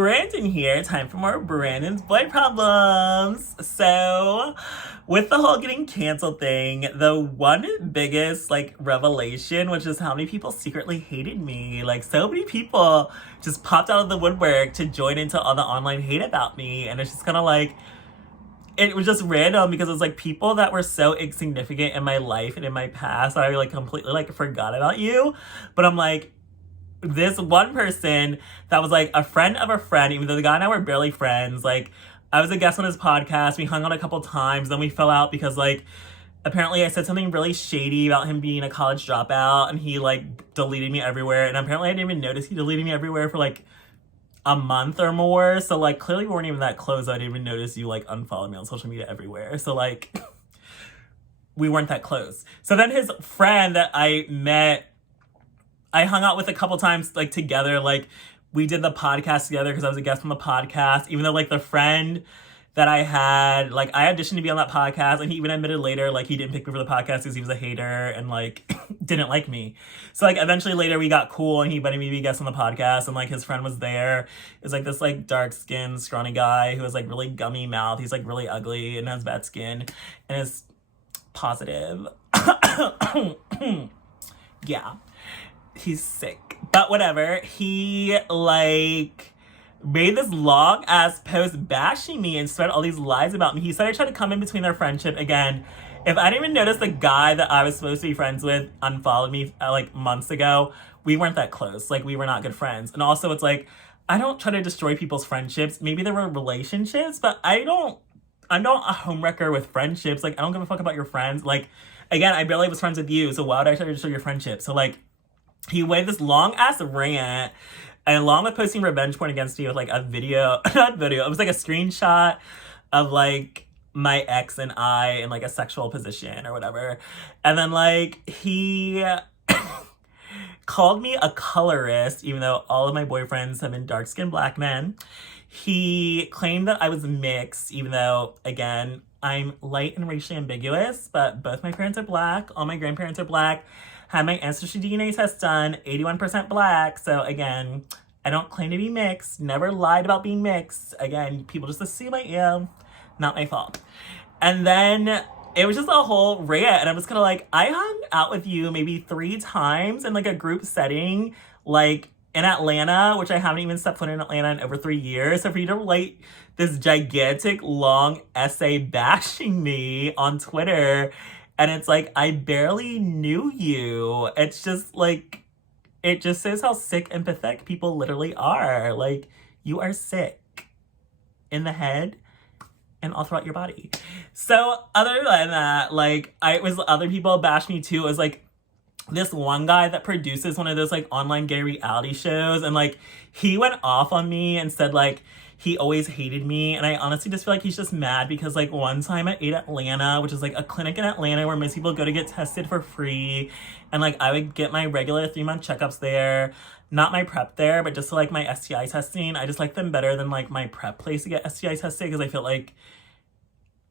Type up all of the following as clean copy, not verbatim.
Branden here. Time for more Branden's boy problems. So, with the whole getting canceled thing, the one biggest revelation was just how many people secretly hated me. Like, so many people just popped out of the woodwork to join into all the online hate about me, and it's just kind of like, it was just random because it was people that were so insignificant in my life and in my past that I completely forgot about you. But I'm like, this one person that was a friend of a friend, even though the guy and I were barely friends, I was a guest on his podcast, we hung out a couple times, then we fell out because apparently I said something really shady about him being a college dropout, and he deleted me everywhere, and apparently I didn't even notice he deleted me everywhere for a month or more, so clearly we weren't even that close. I didn't even notice you unfollowed me on social media everywhere, so we weren't that close. So then his friend that I met, I hung out with a couple times, together. We did the podcast together because I was a guest on the podcast, even though, the friend that I had, I auditioned to be on that podcast, and he even admitted later, he didn't pick me for the podcast because he was a hater and, didn't like me. So, eventually later we got cool, and he invited me to be a guest on the podcast, and, his friend was there. It was, this, dark-skinned, scrawny guy who was, really gummy mouth. He's, really ugly and has bad skin and is positive. Yeah. He's sick. But whatever. He, made this long-ass post bashing me and spread all these lies about me. He said I tried to come in between their friendship. Again, if I didn't even notice the guy that I was supposed to be friends with unfollowed me, months ago, we weren't that close. We were not good friends. And also, it's I don't try to destroy people's friendships. Maybe there were relationships, but I'm not a homewrecker with friendships. I don't give a fuck about your friends. Again, I barely was friends with you, so why would I try to destroy your friendship? So, he went this long-ass rant, and along with posting revenge porn against me with, a video, not video, it was, a screenshot of, my ex and I in, a sexual position or whatever. And then, he called me a colorist, even though all of my boyfriends have been dark-skinned black men. He claimed that I was mixed, even though, again, I'm light and racially ambiguous, but both my parents are black, all my grandparents are black. Had my ancestry DNA test done, 81% black. So again, I don't claim to be mixed. Never lied about being mixed. Again, people just assume I am. Not my fault. And then it was just a whole rant. And I'm just kind of I hung out with you maybe 3 times in a group setting, in Atlanta, which I haven't even stepped foot in Atlanta in over 3 years. So for you to write this gigantic long essay bashing me on Twitter, and it's I barely knew you. It's just it just shows how sick and pathetic people literally are. You are sick in the head and all throughout your body. So other than that, other people bash me too. It was this one guy that produces one of those online gay reality shows, and he went off on me and said he always hated me, and I honestly just feel he's just mad because one time at 8 Atlanta, which is a clinic in Atlanta where most people go to get tested for free, and I would get my regular 3-month checkups there, not my PrEP there, but just my STI testing. I just like them better than my PrEP place to get STI tested because I feel I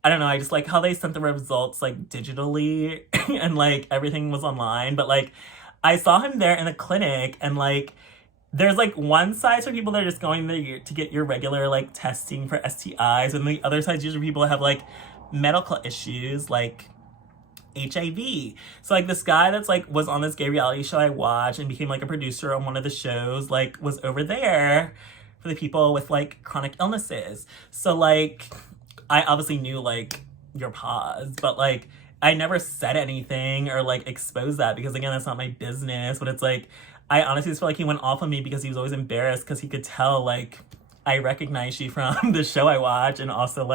don't know, I just like how they sent the results digitally and everything was online, but I saw him there in the clinic, and there's one side for people that are just going there to get your regular testing for STIs, and the other side's usually people that have medical issues like HIV. So this guy that's was on this gay reality show I watched and became a producer on one of the shows was over there for the people with chronic illnesses. So I obviously knew your pause, but I never said anything or exposed that because again, that's not my business. But it's I honestly just feel he went off on me because he was always embarrassed because he could tell, I recognize you from the show I watch, and also,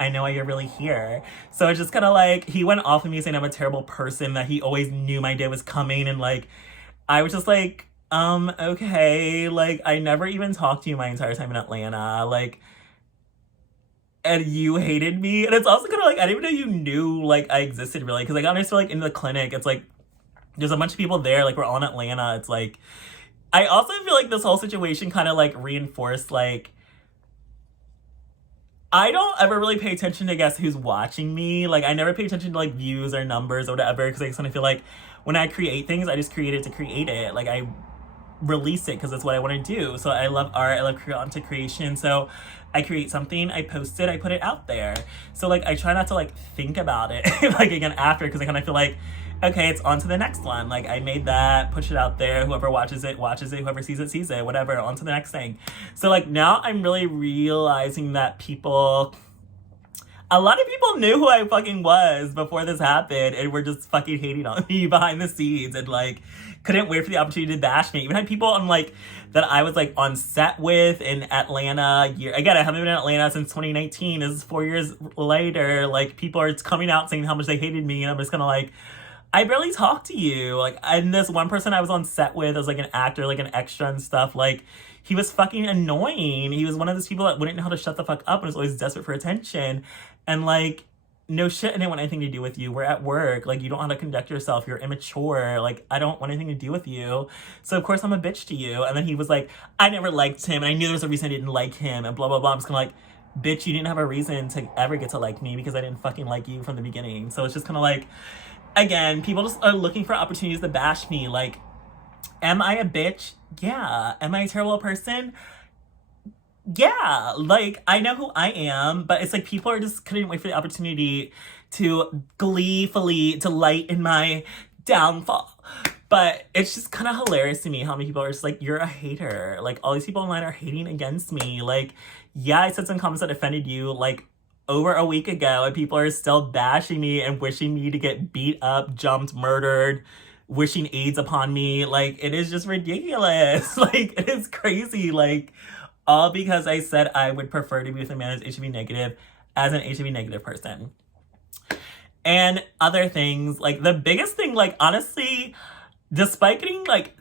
I know why you're really here. So it's just kind of he went off on me saying I'm a terrible person, that he always knew my day was coming, and, I was just okay, I never even talked to you my entire time in Atlanta, and you hated me. And it's also kind of I didn't even know you knew, I existed, really, because I got feel in the clinic, it's there's a bunch of people there, we're all in Atlanta. It's I also feel this whole situation kind of reinforced I don't ever really pay attention to who's watching me. I never pay attention to views or numbers or whatever, because I just kind of feel when I create things, I just create it to create it. I release it because that's what I want to do. So I love art, I love content creation. So I create something, I post it, I put it out there. So like I try not to like think about it like again after, because I kind of feel like, okay, it's on to the next one. Like I made that, push it out there. Whoever watches it, whoever sees it, sees it, whatever, on to the next thing. So like now I'm really realizing that a lot of people knew who I fucking was before this happened and were just fucking hating on me behind the scenes and like couldn't wait for the opportunity to bash me. Even had people on like that I was like on set with in Atlanta. Again, I haven't been in Atlanta since 2019. This is 4 years later. Like people are coming out saying how much they hated me, and I'm just kind of like, I barely talk to you. Like, and this one person I was on set with as like an actor, like an extra and stuff, like he was fucking annoying. He was one of those people that wouldn't know how to shut the fuck up and was always desperate for attention. And like, no shit, I didn't want anything to do with you. We're at work. Like, you don't know how to conduct yourself. You're immature. Like, I don't want anything to do with you. So, of course, I'm a bitch to you. And then he was like, I never liked him. And I knew there was a reason I didn't like him. And blah, blah, blah. I'm just kind of like, bitch, you didn't have a reason to ever get to like me because I didn't fucking like you from the beginning. So, it's just kind of like, again, people just are looking for opportunities to bash me. Like, am I a bitch? Yeah. Am I a terrible person? Yeah, like, I know who I am, but it's like people are just couldn't wait for the opportunity to gleefully delight in my downfall. But it's just kind of hilarious to me how many people are just like, you're a hater. Like, all these people online are hating against me. Like, yeah, I said some comments that offended you, like, over a week ago, and people are still bashing me and wishing me to get beat up, jumped, murdered, wishing AIDS upon me. Like, it is just ridiculous. Like, it is crazy. Like, all because I said I would prefer to be with a man who's HIV negative as an HIV negative person. And other things, like the biggest thing, like honestly, despite getting like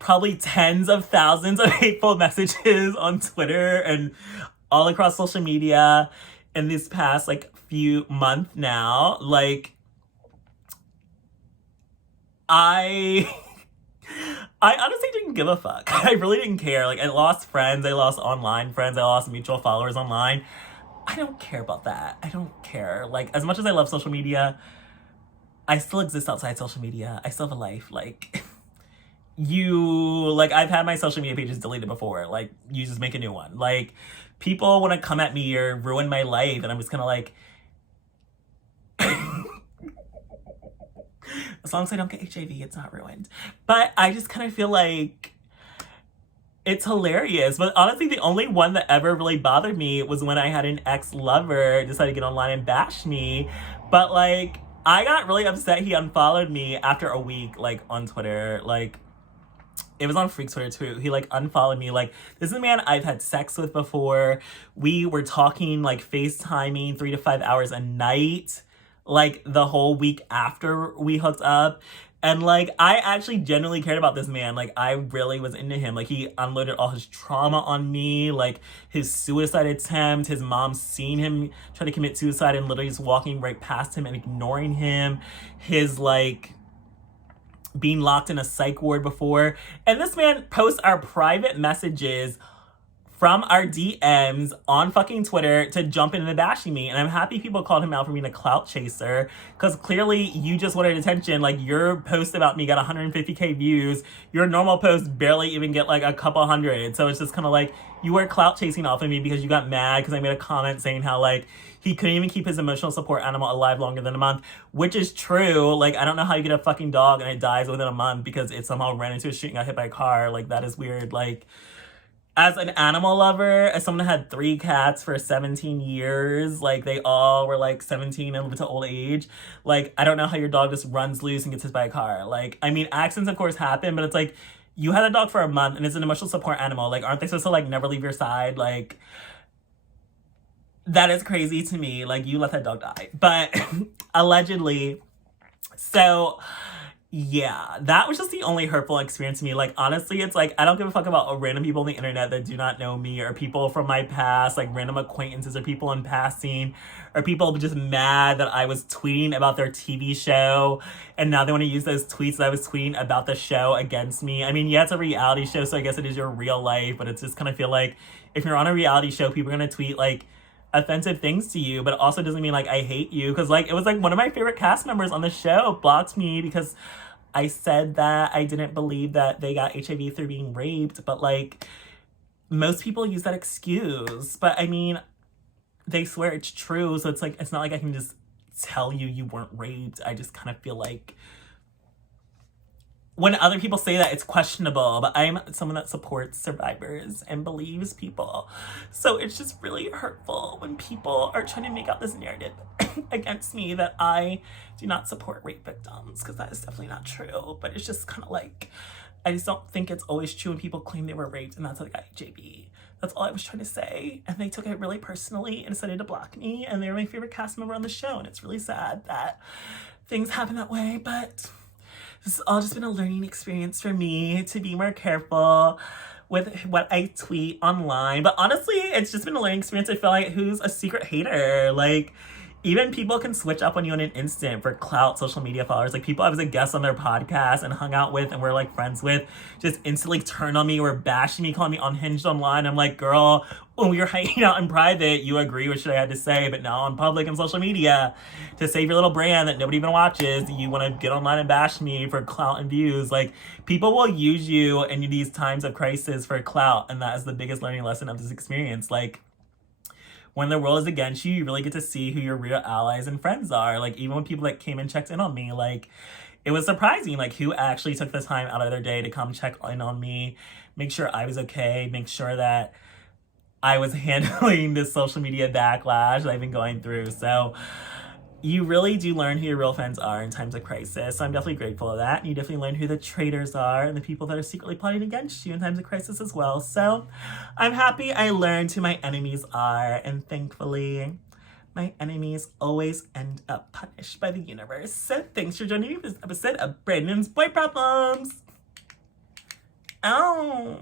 probably tens of thousands of hateful messages on Twitter and all across social media in this past like few months now, like I honestly didn't give a fuck. I really didn't care. Like, I lost friends. I lost online friends. I lost mutual followers online. I don't care about that. I don't care. Like, as much as I love social media, I still exist outside social media. I still have a life. Like, I've had my social media pages deleted before. Like, you just make a new one. Like, people want to come at me or ruin my life, and I'm just kind of like, as long as I don't get HIV, it's not ruined. But I just kind of feel like it's hilarious. But honestly, the only one that ever really bothered me was when I had an ex-lover decide to get online and bash me. But like, I got really upset he unfollowed me after a week, like, on Twitter. Like, it was on Freak's Twitter too. He like unfollowed me. Like, this is a man I've had sex with before. We were talking, like, FaceTiming 3 to 5 hours a night, like the whole week after we hooked up. And like, I actually genuinely cared about this man. Like, I really was into him. Like, he unloaded all his trauma on me, like his suicide attempt, his mom seeing him try to commit suicide and literally just walking right past him and ignoring him, his like being locked in a psych ward before. And this man posts our private messages from our DMs on fucking Twitter to jump into bashing me. And I'm happy people called him out for being a clout chaser, because clearly you just wanted attention. Like, your post about me got 150k views. Your normal post barely even get like a couple hundred. So it's just kind of like, you were clout chasing off of me because you got mad because I made a comment saying how like he couldn't even keep his emotional support animal alive longer than a month, which is true. Like, I don't know how you get a fucking dog and it dies within a month because it somehow ran into a street and got hit by a car. Like, that is weird. Like, as an animal lover, as someone that had 3 cats for 17 years, like, they all were, like, 17 and lived to old age, like, I don't know how your dog just runs loose and gets hit by a car. Like, I mean, accidents, of course, happen, but it's like, you had a dog for a month, and it's an emotional support animal. Like, aren't they supposed to, like, never leave your side? Like, that is crazy to me. Like, you let that dog die. But, allegedly, so yeah, that was just the only hurtful experience to me. Like, honestly, it's like, I don't give a fuck about random people on the internet that do not know me, or people from my past, like random acquaintances or people in passing, or people just mad that I was tweeting about their TV show, and now they want to use those tweets that I was tweeting about the show against me. I mean, yeah, it's a reality show, so I guess it is your real life, but it's just kind of feel like, if you're on a reality show, people are going to tweet, like, offensive things to you, but it also doesn't mean, like, I hate you, because, like, it was, like, one of my favorite cast members on the show blocked me because I said that I didn't believe that they got HIV through being raped, but like most people use that excuse. But I mean, they swear it's true, so it's like it's not like I can just tell you you weren't raped. I just kind of feel like when other people say that, it's questionable, but I'm someone that supports survivors and believes people. So it's just really hurtful when people are trying to make out this narrative against me that I do not support rape victims, because that is definitely not true. But it's just kind of like, I just don't think it's always true when people claim they were raped and that's how they got HIV. That's all I was trying to say. And they took it really personally and decided to block me. And they were my favorite cast member on the show. And it's really sad that things happen that way. But this has all just been a learning experience for me to be more careful with what I tweet online. But honestly, it's just been a learning experience. I feel like who's a secret hater? Like, even people can switch up on you in an instant for clout, social media followers. Like, people I was a guest on their podcast and hung out with and were like friends with just instantly turn on me or bashing me, calling me unhinged online. I'm like, girl, when we were hanging out in private, you agree with what I had to say, but now on public and social media, to save your little brand that nobody even watches, you want to get online and bash me for clout and views. Like, people will use you in these times of crisis for clout, and that is the biggest learning lesson of this experience. Like, when the world is against you, you really get to see who your real allies and friends are. Like, even when people that came and checked in on me, like, it was surprising, like, who actually took the time out of their day to come check in on me, make sure I was okay, make sure that I was handling this social media backlash that I've been going through. So you really do learn who your real friends are in times of crisis. So I'm definitely grateful of that. And you definitely learn who the traitors are and the people that are secretly plotting against you in times of crisis as well. So I'm happy I learned who my enemies are. And thankfully, my enemies always end up punished by the universe. So thanks for joining me for this episode of Branden's Boy Problems. Oh.